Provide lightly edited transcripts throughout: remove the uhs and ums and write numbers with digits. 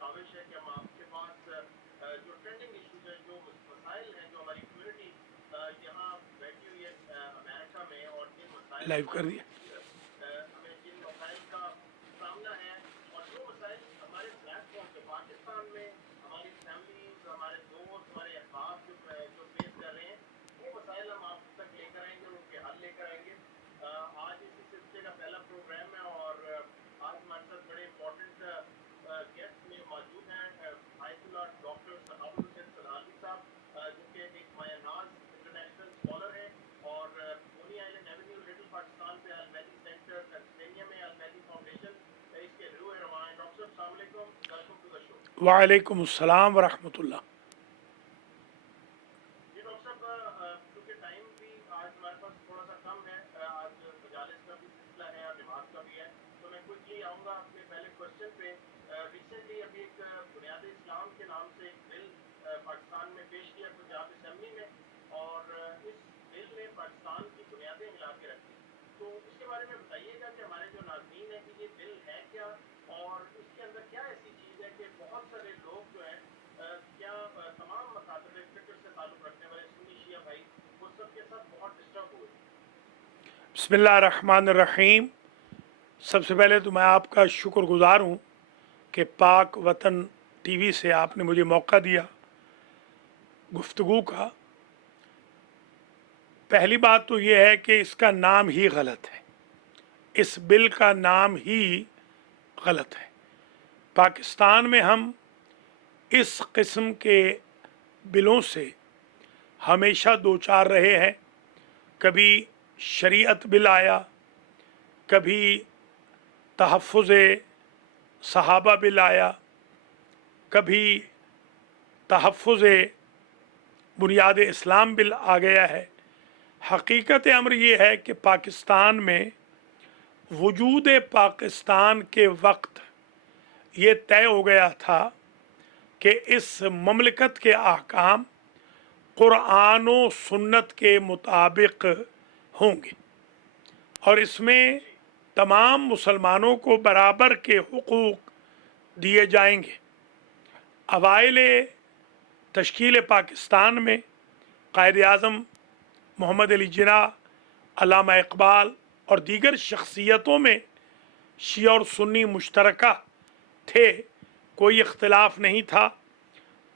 خواہش ہے کہ ہم آپ کے پاس جو ٹرینڈنگ ایشوز ہیں، جو مسائل ہیں، جو ہماری کمیونٹی یہاں بیٹھی ہوئی ہے امریکہ میں، اور جن مسائل لائیو کر دیا. ہمیں جن مسائل کا سامنا ہے، اور جو مسائل ہمارے پلیٹ فارم پہ پاکستان میں ہماری فیملیز، ہمارے دوست، ہمارے احباب جو فیس کر رہے ہیں، وہ مسائل ہم آپ تک لے کر آئیں گے اور ان کے حل لے کر آئیں گے. آج اسی سلسلے کا پہلا پروگرام ہے، اور آج ہمارے ساتھ بڑے امپورٹنٹ گیسٹ میں موجود ہیں آیت اللہ ڈاکٹر صحاب الحسین سلالوی صاحب، جو کہ ایک مایا ناز انٹرنیشنل اسکالر ہیں، اور بونی آئلینڈ ایونیو لٹل پاکستان پہ المہدی سینٹر پینسلوینیا میں المہدی فاؤنڈیشن اس کے روح رواں ہیں. ڈاکٹر صاحب السلام علیکم، ویلکم ٹو دا شو. وعلیکم السلام ورحمۃ اللہ. جی ڈاکٹر صاحب، کیونکہ ٹائم بھی آج ہمارے پاس تھوڑا سا کم ہے، آج مجالس کا بھی سلسلہ ہے اور نماز کا بھی ہے، تو میں کوئکلی آؤں گا اپنے پہلے کوشچن پہ. ریسنٹلی ابھی ایک بنیاد اسلام کے نام سے ایک بل پاکستان میں پیش کیا پنجاب اسمبلی میں، اور اس بل نے پاکستان کی بنیادیں ہلا کے رکھ دی. تو اس کے بارے میں بتائیے گا کہ ہمارے جو ناظرین ہیں کہ یہ بل ہے کیا، اور اس کے اندر کیا ایسی چیز ہے کہ بہت سارے لوگ جو ہیں کیا تمام مکاتب فکر سے تعلق رکھنے والے سنی شیعہ بھائی وہ سب کے ساتھ بہت ڈسٹرب ہوئے. بسم اللہ الرحمن الرحیم. سب سے پہلے تو میں آپ کا شکر گزار ہوں کہ پاک وطن ٹی وی سے آپ نے مجھے موقع دیا گفتگو کا. پہلی بات تو یہ ہے کہ اس کا نام ہی غلط ہے، اس بل کا نام ہی غلط ہے. پاکستان میں ہم اس قسم کے بلوں سے ہمیشہ دوچار رہے ہیں. کبھی شریعت بل آیا، کبھی تحفظ صحابہ بل آیا، کبھی تحفظ بنیاد اسلام بل آ گیا ہے. حقیقت امر یہ ہے کہ پاکستان میں وجود پاکستان کے وقت یہ طے ہو گیا تھا کہ اس مملکت کے احکام قرآن و سنت کے مطابق ہوں گے، اور اس میں تمام مسلمانوں کو برابر کے حقوق دیے جائیں گے. اوائل تشکیل پاکستان میں قائد اعظم محمد علی جناح، علامہ اقبال اور دیگر شخصیتوں میں شیعہ اور سنی مشترکہ تھے، کوئی اختلاف نہیں تھا.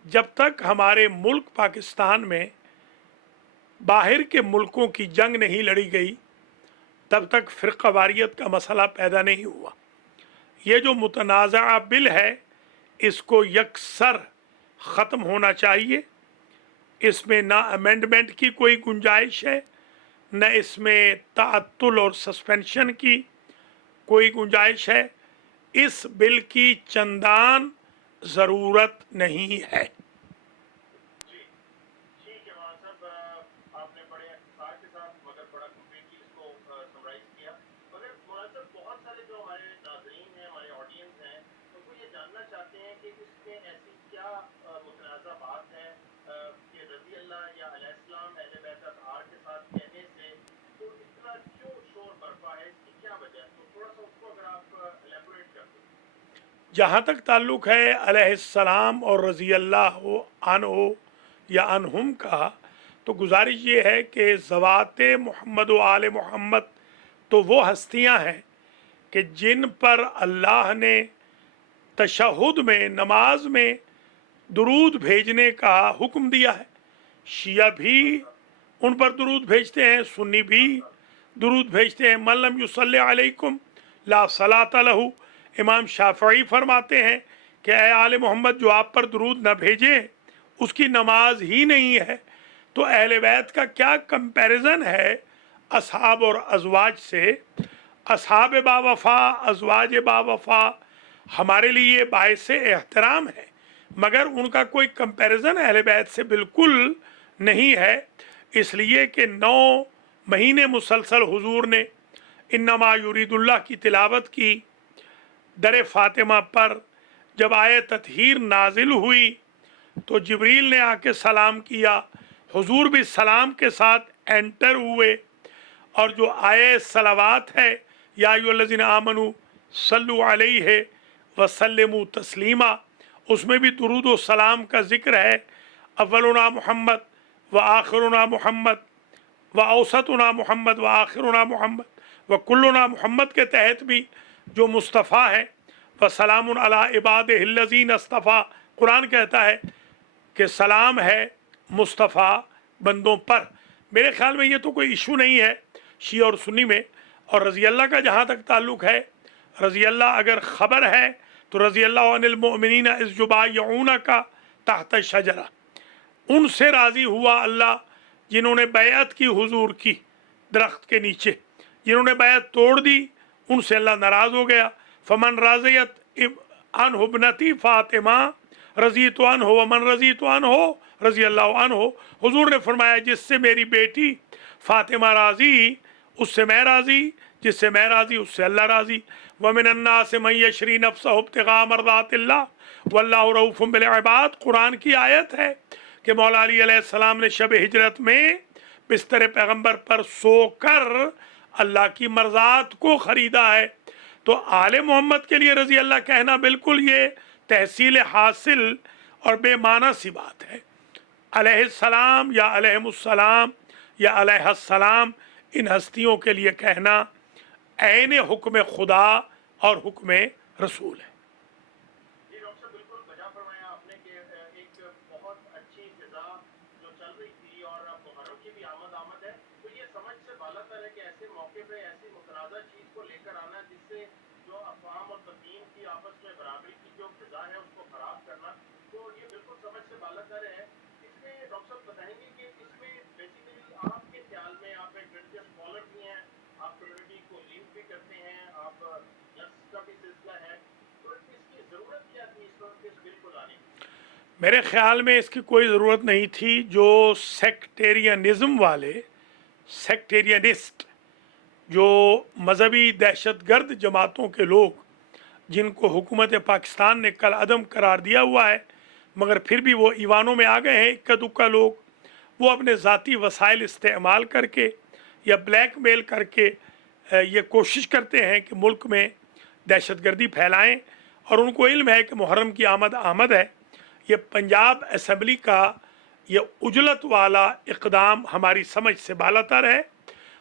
جب تک ہمارے ملک پاکستان میں باہر کے ملکوں کی جنگ نہیں لڑی گئی تب تک فرقہ واریت کا مسئلہ پیدا نہیں ہوا. یہ جو متنازعہ بل ہے اس کو یکسر ختم ہونا چاہیے. اس میں نہ امینڈمنٹ کی کوئی گنجائش ہے، نہ اس میں تعطل اور سسپینشن کی کوئی گنجائش ہے. اس بل کی چندان ضرورت نہیں ہے. جی ٹھیک ہے مولانا صاحب، آپ نے بڑے اختصار کے ساتھ مگر بڑا کمپلیٹلی اس کو سمرائز کیا. مگر مولانا صاحب بہت سارے جو ہمارے ناظرین ہیں، ہمارے آڈینس ہیں، تو وہ یہ جاننا چاہتے ہیں کہ اس میں ایسی کیا متنازع بات ہے کہ رضی اللہ یا علیہ السلام اہل بیت اطہار کے ساتھ کہنے سے تو اتنا کیوں شور برپا ہے، اس کی کیا وجہ ہے؟ تو تھوڑا سا اس کو اگر آپ الیبوریٹ کر دیں. جہاں تک تعلق ہے علیہ السلام اور رضی اللہ عنہ یا عنہم کا، تو گزارش یہ ہے کہ ذوات محمد و آل محمد تو وہ ہستیاں ہیں کہ جن پر اللہ نے تشہد میں، نماز میں درود بھیجنے کا حکم دیا ہے. شیعہ بھی ان پر درود بھیجتے ہیں، سنی بھی درود بھیجتے ہیں. من لم یصلی علیکم لا صلاۃ لہ. امام شافعی فرماتے ہیں کہ اے آل محمد جو آپ پر درود نہ بھیجے اس کی نماز ہی نہیں ہے. تو اہل بیت کا کیا کمپیریزن ہے اصحاب اور ازواج سے؟ اصحاب با وفا، ازواج با وفا ہمارے لیے باعث احترام ہے، مگر ان کا کوئی کمپیریزن اہل بیت سے بالکل نہیں ہے. اس لیے کہ 9 مہینے مسلسل حضور نے انما یرید اللہ کی تلاوت کی. در فاطمہ پر جب آیت تطہیر نازل ہوئی تو جبریل نے آ کے سلام کیا، حضور بھی سلام کے ساتھ انٹر ہوئے، اور جو آیے صلوات ہے یا ایھا الذین آمنوا صلوا علیہ وسلموا تسلیما، उसमें भी दुरूद व सलाम का जिक्र है। अव्वलुना मोहम्मद व आखिरुना मोहम्मद व औसतुना मोहम्मद व आखिरुना मोहम्मद व कुल्लुना मोहम्मद के तहत भी जो मुस्तफ़ा है, व सलामुन अला इबादिहिल्लज़ीन अस्तफ़ा, कुरान कहता है कि सलाम है मुस्तफ़ा बंदों पर। मेरे ख्याल में ये तो कोई इशू नहीं है शिया और सुन्नी में। और रज़ी अल्लाह का जहाँ तक ताल्लुक़ है, रज़ी अल्लाह अगर ख़बर है तो रज़ी अल्लाह अनिल मुअमिनीना इज़ युबायिऊनका तहत शजरा, उनसे राज़ी हुआ अल्लाह जिन्होंने बैअत की हुजूर की दरख्त के नीचे। जिन्होंने बैअत तोड़ दी उनसे अल्लाह नाराज़ हो गया। फमन राज़ियत अन इब्नती फ़ातिमा रज़ी तो अन हो वमन रज़ी तो अन हो रज़ी अल्लाह अन हो। हुजूर ने फरमाया जिससे मेरी बेटी फ़ातिमा राज़ी उससे मैं राज़ी, जिससे मैं राज़ी उससे अल्लाह राज़ी। वमिनन्नास मन यशरी नफ्सहु इब्तिगा मर्दातिल्लाह वल्लाहु रऊफ़ुम बिल इबाद, कुरान की आयत है कि मौला अली अलैहिस्सलाम ने शब हिजरत में बिस्तर पैगंबर पर सोकर अल्लाह की मर्ज़ात को ख़रीदा है। तो आले मोहम्मद के लिए रज़ी अल्लाह कहना बिल्कुल ये तहसील हासिल और बेमाना सी बात है। अलैहिस्सलाम या अलैहिमुस्सलाम या अलैहिस्सलाम, इन हस्तियों के लिए कहना ऐन हुक्म खुदा और हुक्म रसूल है। जी डॉक्टर साहब, बिल्कुल बजा फरमाया आपने कि एक बहुत अच्छी फिजा जो चल रही थी और अब मुहर्रम की भी आमद है, तो ये समझ से बालातर है कि ऐसे मौके पे ऐसी मुतनाज़ा चीज़ को लेकर आना जिससे जो अफ़वाम और तकीन की आपस में बराबरी की जो फिजा है उसको ख़राब करना, तो ये बिल्कुल समझ से बालातर है। इसमें डॉक्टर साहब बताएंगे कि इसमें बेसिकली आपके ख्याल में, आप एक रिलीजियस स्कॉलर भी हैं, आप कम्युनिटी को लीड भी करते हैं, आप नर्स का भी सिलसिला है, तो इसकी ज़रूरत क्या थी इस वक्त इस बिल को लाने की? मेरे ख्याल में इसकी कोई ज़रूरत नहीं थी। जो सेक्टेरियनिज़म वाले, सेक्टेरियनिस्ट, जो मजहबी दहशतगर्द जमातों के लोग, जिनको हुकूमत पाकिस्तान ने कल अदम करार दिया हुआ है, मगर फिर भी वो ईवानों में आ गए हैं इक्का दुक्का लोग, वो अपने ज़ाती वसाइल इस्तेमाल करके या ब्लैक मेल करके ये कोशिश करते हैं कि मुल्क में दहशतगर्दी फैलाएं। और उनको इल्म है कि मुहर्रम की आमद है। ये पंजाब असम्बली का ये उजलत वाला इक़दाम हमारी समझ से बालातर है।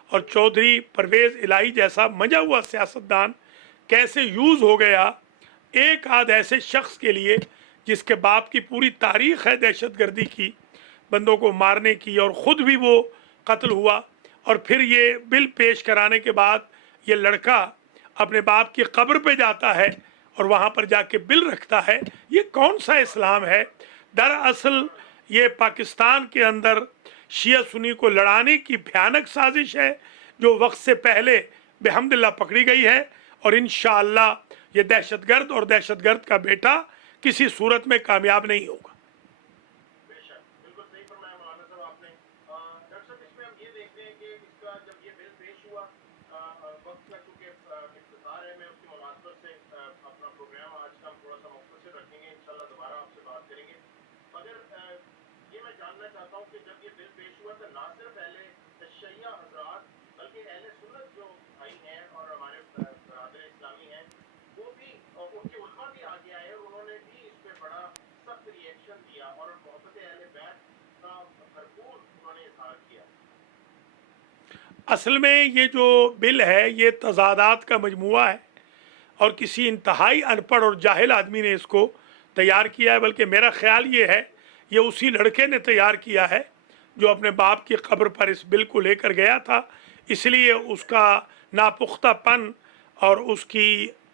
और चौधरी परवेज़ इलाही जैसा मजा हुआ सियासतदान कैसे यूज़ हो गया एक आध ऐसे शख्स के लिए जिसके बाप की पूरी तारीख़ है दहशतगर्दी की, बंदों को मारने की, और ख़ुद भी वो कत्ल हुआ। और फिर ये बिल पेश कराने के बाद ये लड़का अपने बाप की कब्र पे जाता है और वहाँ पर जाके बिल रखता है। ये कौन सा इस्लाम है? दरअसल ये पाकिस्तान के अंदर शिया सुन्नी को लड़ाने की भयानक साजिश है जो वक्त से पहले बेहम्दुलिल्लाह पकड़ी गई है। और इंशाअल्लाह ये दहशतगर्द और दहशतगर्द का बेटा किसी सूरत में कामयाब नहीं होगा। बेशक, बिल्कुल सही फरमाया मौलाना साहब आपने। डॉक्टर साहब, इसमें हम ये देखते हैं कि इसका जब ये बिल पेश हुआ, वक्त का चूँकि इख्तिसार है, मैं उसकी मुनासबत से अपना प्रोग्राम आज का हम थोड़ा सा मुख्तसर रखेंगे, इंशाल्लाह दोबारा आपसे बात करेंगे। मगर ये मैं जानना चाहता हूँ कि जब ये बिल पेश हुआ तो ना सिर्फ अहले तशय्या हज़रात बल्कि अहले सुन्नत जो भाई हैं और हमारे बरादर इस्लामी हैं, वो भी उनके उलमा भी आगे आए और उन्होंने भी इस पे बड़ा सख्त रिएक्शन दिया और मोहब्बत अहले बैत का भरपूर उन्होंने इज़हार किया। असल में ये जो बिल है ये तज़ादात का मजमुआ है और किसी इंतहाई अनपढ़ और जाहिल आदमी ने इसको तैयार किया है। बल्कि मेरा ख्याल ये है ये उसी लड़के ने तैयार किया है जो अपने बाप की कब्र पर इस बिल को लेकर गया था। इसलिए उसका नापुख्तापन और उसकी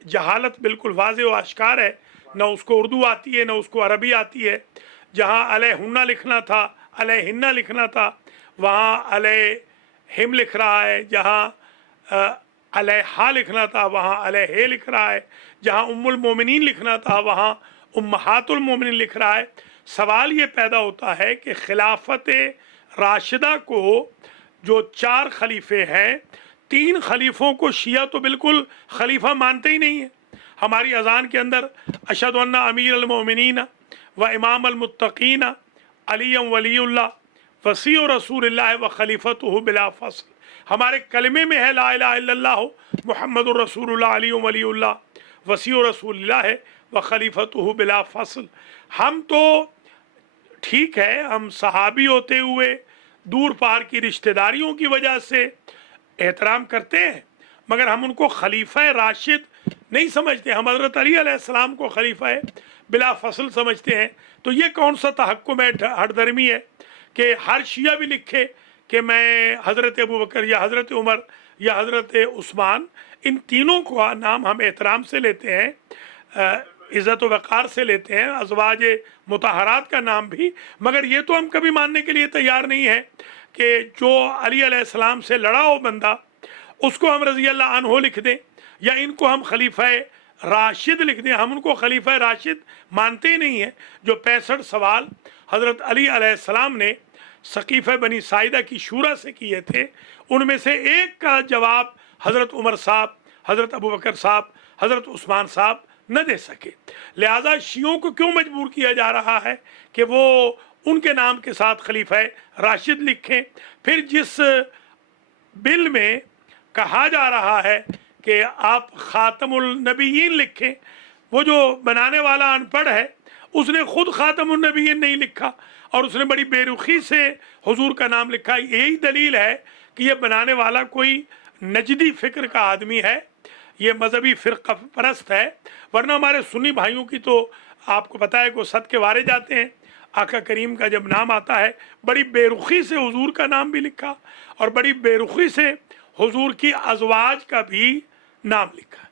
जहालत बिल्कुल वाज़े व आश्कार है। न उसको उर्दू आती है न उसको अरबी आती है। जहाँ अलैहुन्ना लिखना था अलैहिन्ना लिखना था, वहाँ अलैहिम लिख रहा है। जहाँ अलैहा लिखना था वहाँ अलैहे लिख रहा है। जहाँ उम्मुल मोमिनीन लिखना था वहाँ उम्महातुल मोमिनीन लिख रहा है। सवाल ये पैदा होता है कि खिलाफत राशिदा को जो 4 खलीफे हैं, 3 खलीफों को शिया तो बिल्कुल खलीफा मानते ही नहीं है। हमारी अज़ान के अंदर अशहदु अन्ना अमीर अल मोमिनीन व इमाम अल मुत्तकीन अली वलीउल्लाह वसी रसूलुल्लाह व खलीफतुहु बिला फसल, हमारे कलमे में है ला इलाहा इल्लल्लाह मुहम्मदुर रसूलुल्लाह अली वलीउल्लाह वसी रसूलुल्लाह व खलीफतुहु बिला फसल। हम तो ठीक है, हम सहाबी होते हुए दूर पार की रिश्तेदारियों की वजह से एहतराम करते हैं, मगर हम उनको खलीफा राशिद नहीं समझते। हम हज़रत अली अलैहिस्सलाम को खलीफा बिला फसल समझते हैं। तो ये कौन सा तहक्कुम है, हरदर्मी है कि हर शिया भी लिखे कि मैं हज़रत अबू बकर या हज़रत उमर या हज़रत उस्मान, इन तीनों का नाम हम एहतराम से लेते हैं, इज़्ज़त व वक़ार से लेते हैं, अज़वाज मुतहरात का नाम भी। मगर ये तो हम कभी मानने के लिए तैयार नहीं है कि जो अली अलैहिस्सलाम से लड़ा हो बंदा, उसको हम रज़ी अल्लाह अन्हो लिख दें या इनको हम खलीफा राशिद लिख दें। हम उनको खलीफा राशिद मानते ही नहीं हैं। जो 65 सवाल हज़रत अली अलैहिस्सलाम ने सकीफ़ा बनी साइदा की शूरा से किए थे, उनमें से एक का जवाब हज़रत उमर साहब, हज़रत अबू बकर साहब, हज़रत उस्मान साहब न दे सके। लिहाजा शियों को क्यों मजबूर किया जा रहा है कि वो उनके नाम के साथ खलीफा राशिद लिखें। फिर जिस बिल में कहा जा रहा है कि आप ख़ातमुल नबीयीन लिखें, वो जो बनाने वाला अनपढ़ है, उसने खुद ख़ातमुन नबीयीन नहीं लिखा और उसने बड़ी बेरुखी से हुजूर का नाम लिखा। यही दलील है कि ये बनाने वाला कोई नजदी फ़िक्र का आदमी है, ये मजहबी फ़िरक़ा परस्त है। वरना हमारे सुन्नी भाइयों की तो आपको पता है कि सद के वारे जाते हैं। आका करीम का जब नाम आता है, बड़ी बेरुखी से हुजूर का नाम भी लिखा और बड़ी बेरुखी से हुजूर की अज़वाज का भी नाम लिखा।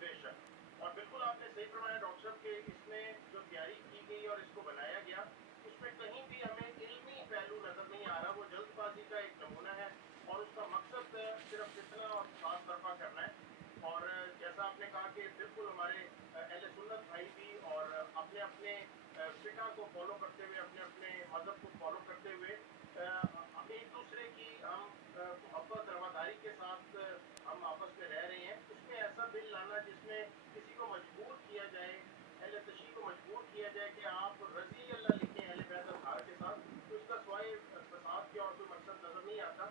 बेशक, और बिल्कुल आपने सही फरमाया डॉक्टर साहब कि इसमें जो तैयारी की गई और इसको बनाया गया, उसमें कहीं भी हमें इल्मी पहलू नजर नहीं आ रहा। वो जल्दबाजी का एक नमूना है और उसका मकसद सिर्फ फितना और फास बर्पा करना है। और जैसा आपने कहा कि बिल्कुल हमारे अहले सुन्नत भाई भी और अपने अपने फिका को फॉलो करते हुए, अपने अपने मजहब को फॉलो करते हुए एक दूसरे की हम मोहब्बत रवादारी के साथ हम आपस में रह रहे हैं। उसमें ऐसा बिल लाना जिसमें किसी को मजबूर किया जाए, अहले तशी को मजबूर किया जाए कि आप रज़ी अल्लाह लिखें अहले बैत अज़हार के साथ, तो इसका सिवाय फसाद के और कोई मकसद नजर नहीं आता।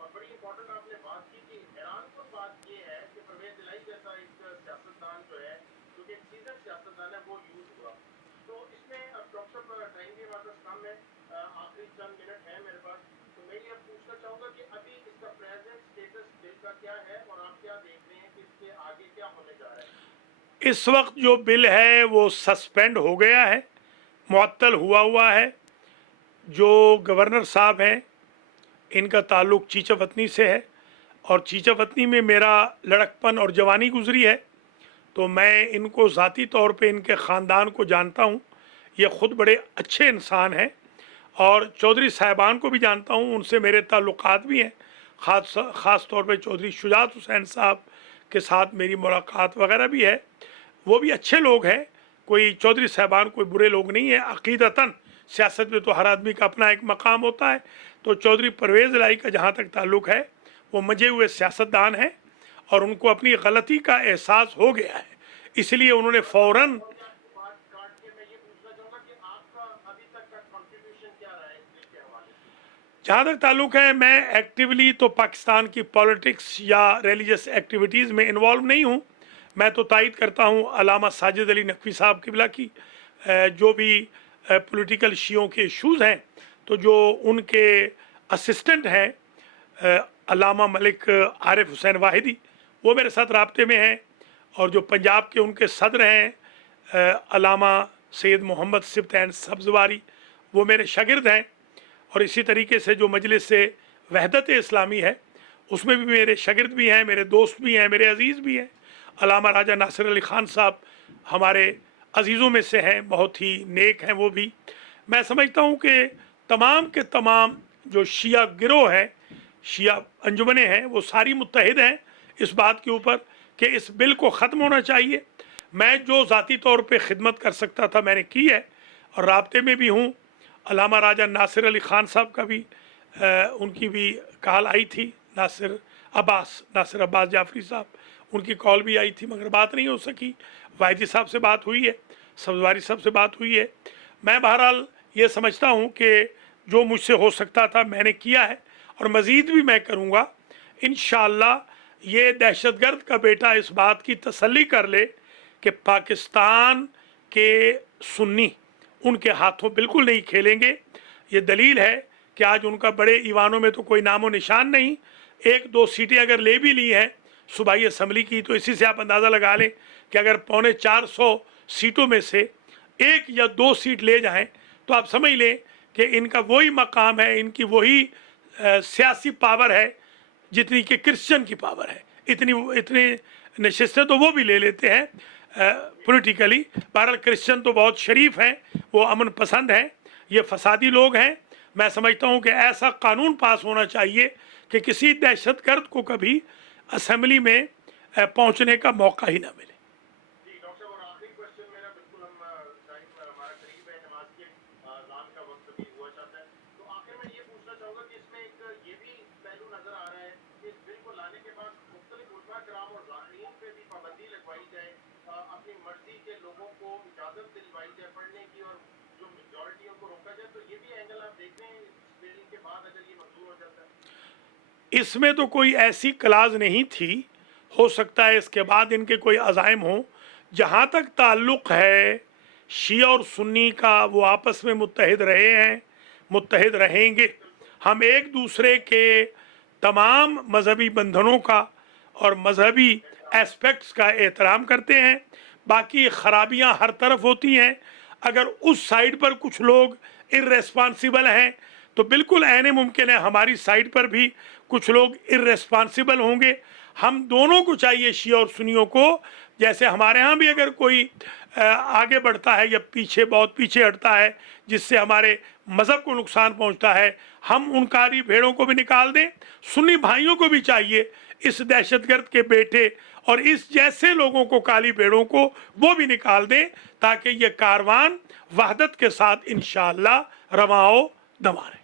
और बड़ी इंपॉर्टेंट आपने बात की कि हैरान कुन बात ये है कि परवेज़ इलाही जैसा एक सियासतदान जो है, जो कि एक सीजन सियासतदान है, वो यूज हुआ। तो इसमें अब डॉक्टर साहब टाइम भी हमारे पास कम है, आखिरी चंद मिनट है मेरे पास, तो मैं ये पूछना चाहूँगा कि अभी इसका प्रेजेंट स्टेटस बिल का क्या है और आप क्या देख रहे हैं कि इसके आगे क्या होने जा रहा है। इस वक्त जो बिल है वो सस्पेंड हो गया है, मुअत्तल हुआ है। जो गवर्नर साहब हैं, इनका ताल्लुक़ चीचा वतनी से है और चीचा वतनी में मेरा लड़कपन और जवानी गुजरी है, तो मैं इनको ज़ाती तौर पे इनके ख़ानदान को जानता हूँ। ये ख़ुद बड़े अच्छे इंसान हैं और चौधरी साहिबान को भी जानता हूँ, उनसे मेरे ताल्लुक़ात भी हैं। ख़ास तौर पे चौधरी शुजात हुसैन साहब के साथ मेरी मुलाकात वगैरह भी है। वो भी अच्छे लोग हैं, कोई चौधरी साहिबान कोई बुरे लोग नहीं है। अक़ीदतन सियासत में तो हर आदमी का अपना एक मकाम होता है। तो चौधरी परवेज़ इलाही का जहाँ तक ताल्लुक़ है, वो मजे हुए सियासतदान हैं और उनको अपनी गलती का एहसास हो गया है, इसलिए उन्होंने फ़ौरन। जहाँ तक ताल्लुक़ है, मैं एक्टिवली तो पाकिस्तान की पॉलिटिक्स या रिलीजियस एक्टिविटीज़ में इन्वॉल्व नहीं हूँ। मैं तो तायद करता हूँ अल्लामा साजिद अली नकवी साहब क़िबला की, जो भी पॉलिटिकल शियों के इशूज़ हैं, तो जो उनके असिस्टेंट हैं अल्लामा मलिक आरिफ हुसैन वाहिदी, वो मेरे साथ राब्ते में हैं। और जो पंजाब के उनके सदर हैं अल्लामा सैयद मोहम्मद सिब्तैन सब्ज़वारी, वो मेरे शागिर्द हैं। और इसी तरीके से जो मजलिस से वहदत इस्लामी है, उसमें भी मेरे शागिर्द भी हैं, मेरे दोस्त भी हैं, मेरे अज़ीज़ भी हैं। अल्लामा राजा नासिर अली ख़ान साहब हमारे अज़ीज़ों में से हैं, बहुत ही नेक हैं वो भी। मैं समझता हूँ कि तमाम के तमाम जो शिया गिरोह हैं, शिया अंजुमनें हैं, वो सारी मुत्तहिद हैं इस बात के ऊपर कि इस बिल को ख़त्म होना चाहिए। मैं जो ज़ाती तौर पे ख़िदमत कर सकता था मैंने की है और राब्ते में भी हूँ। अल्लामा राजा नासिर अली ख़ान साहब का भी उनकी भी कॉल आई थी, नासिर अब्बास जाफ़री साहब, उनकी कॉल भी आई थी मगर बात नहीं हो सकी। वाहिदी साहब से बात हुई है, सब्ज़वारी साहब से बात हुई है। मैं बहरहाल ये समझता हूँ कि जो मुझसे हो सकता था मैंने किया है और मज़ीद भी मैं करूँगा इंशाअल्लाह। ये दहशतगर्द का बेटा इस बात की तसल्ली कर ले کہ پاکستان کے سنی ان کے ہاتھوں بالکل نہیں کھیلیں گے. یہ دلیل ہے کہ آج ان کا بڑے ایوانوں میں تو کوئی نام و نشان نہیں. 1-2 سیٹیں اگر لے بھی لی ہیں صوبائی اسمبلی کی تو اسی سے آپ اندازہ لگا لیں کہ اگر 450 سیٹوں میں سے 1 یا 2 سیٹ لے جائیں تو آپ سمجھ لیں کہ ان کا وہی مقام ہے, ان کی وہی سیاسی پاور ہے جتنی کہ کرسچن کی پاور ہے. اتنی نشستیں تو وہ بھی لے لیتے ہیں پولیٹیکلی. بہرحال کرسچن تو بہت شریف ہیں, وہ امن پسند ہیں, یہ فسادی لوگ ہیں. میں سمجھتا ہوں کہ ایسا قانون پاس ہونا چاہیے کہ کسی دہشت گرد کو کبھی اسمبلی میں پہنچنے کا موقع ہی نہ ملے. جی ڈاکٹر صاحب, اور آخری کوشچن میرا, بالکل ہم ٹائم ہمارا قریب ہے, نماز کے اذان کا وقت بھی ہوا چاہتا ہے, تو آخر میں یہ پوچھنا چاہوں گا کہ اس میں ایک یہ بھی پہلو نظر آ رہا ہے کہ اس بل کو لانے کے بعد مختلف علماء کرام اور ظاہرین پہ بھی پابندی لگوائی جائے, اپنی مرضی کے لوگوں کو اجازت دلوائی جائے پڑھنے کی, اور جو میجورٹیوں کو روکا جائے. تو یہ بھی اینگل آپ دیکھ رہے ہیں اس بل کے بعد اگر یہ منظور ہو جاتا ہے؟ اس میں تو کوئی ایسی کلاز نہیں تھی, ہو سکتا ہے اس کے بعد ان کے کوئی عزائم ہوں. جہاں تک تعلق ہے شیعہ اور سنی کا, وہ آپس میں متحد رہے ہیں, متحد رہیں گے. ہم ایک دوسرے کے تمام مذہبی بندھنوں کا اور مذہبی ایسپیکٹس کا احترام کرتے ہیں. باقی خرابیاں ہر طرف ہوتی ہیں. اگر اس سائیڈ پر کچھ لوگ ارریسپانسیبل ہیں تو بالکل عین ممکن ہے ہماری سائیڈ پر بھی کچھ لوگ ارریسپانسیبل ہوں گے. ہم دونوں کو چاہیے, شیعہ اور سنیوں کو, جیسے ہمارے ہاں بھی اگر کوئی آگے بڑھتا ہے یا پیچھے بہت پیچھے ہٹتا ہے جس سے ہمارے مذہب کو نقصان پہنچتا ہے, ہم ان کاری بھیڑوں کو بھی نکال دیں. سنی بھائیوں کو بھی چاہیے اس دہشت گرد کے بیٹے اور اس جیسے لوگوں کو, کالی بھیڑوں کو, وہ بھی نکال دیں تاکہ یہ کاروان وحدت کے ساتھ انشاءاللہ رواں و دواں رہے.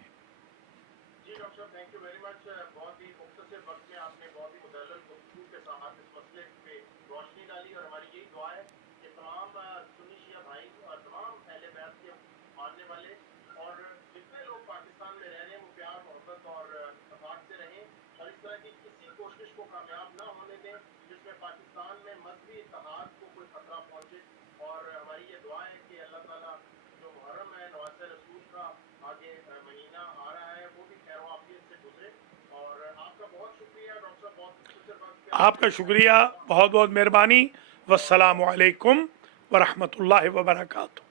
جی ڈاکٹر صاحب, تھینک یو ویری مچ. بہت ہی مختصر وقت میں آپ نے بہت ہی مدلل گفتگو کے ساتھ اس مسئلے پہ روشنی ڈالی, اور ہماری یہی دعا ہے کہ تمام سنی شیعہ بھائی اور تمام اہل بیت کے ماننے والے اور جتنے لوگ پاکستان میں رہ رہے ہیں وہ پیار محبت اور اتفاق سے رہیں, اور اس طرح کی کسی کوشش کو کامیاب نہ ہونے دیں جس میں پاکستان میں مذہبی اتحاد کو کوئی خطرہ پہنچے. اور ہماری یہ دعا ہے کہ اللہ تعالیٰ جو محرم ہے, نوازِ رسول کا آگے مہینہ آ رہا ہے, وہ بھی خیر و عافیت سے گزرے. اور آپ کا بہت شکریہ ڈاکٹر صاحب, بہت مختصر وقت پہ آپ کا شکریہ, بہت بہت مہربانی. والسلام علیکم ورحمۃ اللہ وبرکاتہ.